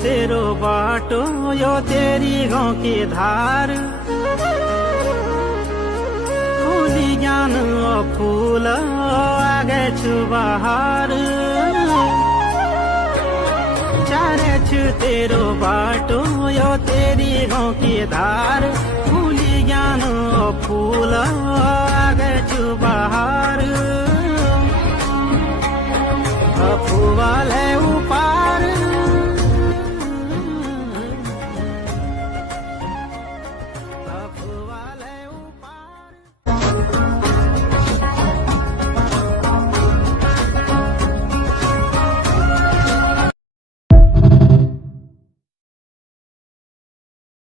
तेरो बाटो यो तेरी गाँव की धार फूली ज्ञान फूल आगे छु बहार चारे छु तेरो बाटो यो तेरी गाँव की धार फूली ज्ञान फूल आगे छु बहार फूवाले उपार